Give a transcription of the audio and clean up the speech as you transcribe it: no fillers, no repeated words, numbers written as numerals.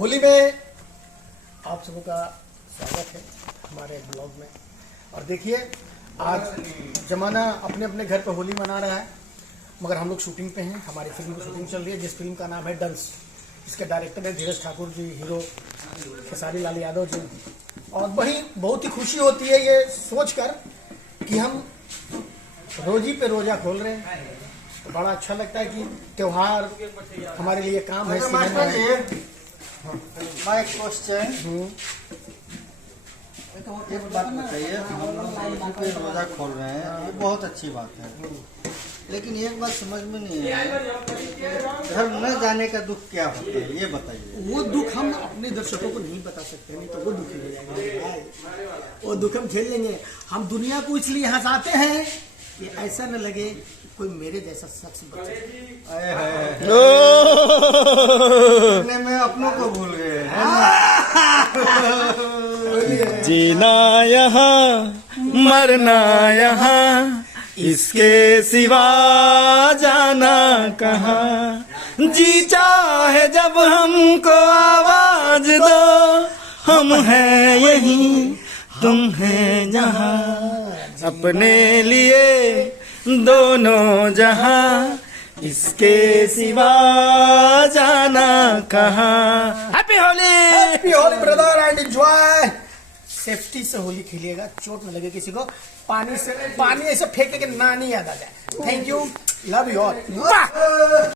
होली में आप सबों का स्वागत है हमारे ब्लॉग में। और देखिए आज जमाना अपने अपने घर पे होली मना रहा है, मगर हम लोग शूटिंग पे हैं। हमारी फिल्म की शूटिंग चल रही है, जिस फिल्म का नाम है डंस। इसके डायरेक्टर है धीरज ठाकुर जी, हीरो खेसारी लाल यादव जी। और वही बहुत ही खुशी होती है ये सोचकर कि हम रोजी पे रोजा खोल रहे हैं, तो बड़ा अच्छा लगता है कि त्योहार हमारे लिए काम है, सिनेमा है। माय क्वेश्चन, एक बात बताइए, हम लोग रोजी पे रोजा खोल रहे हैं, ये बहुत अच्छी बात है, लेकिन एक बात समझ में नहीं है, घर न जाने का दुख क्या होता है, ये बताइए। वो दुख हम अपने दर्शकों को नहीं बता सकते, नहीं तो वो दुख हो जाएगा। वो दुख हम झेल लेंगे। हम दुनिया को इसलिए हंसाते हैं कि ऐसा न लगे कोई मेरे जैसा शख्स बचे। में अपनों को भूल गए। जीना यहाँ मरना यहाँ, इसके सिवा जाना कहाँ। जी चाहे जब हमको आवाज दो, हम हैं यहीं तुम हैं जहाँ। अपने लिए दोनों जहाँ, इसके सिवा जाना कहाँ। Happy Holi, happy Holi brother and enjoy. Safety से होली खेलिएगा, चोट न लगे किसी को। पानी ऐसे फेंके के ना नहीं याद आ जाए। Thank you, love you all.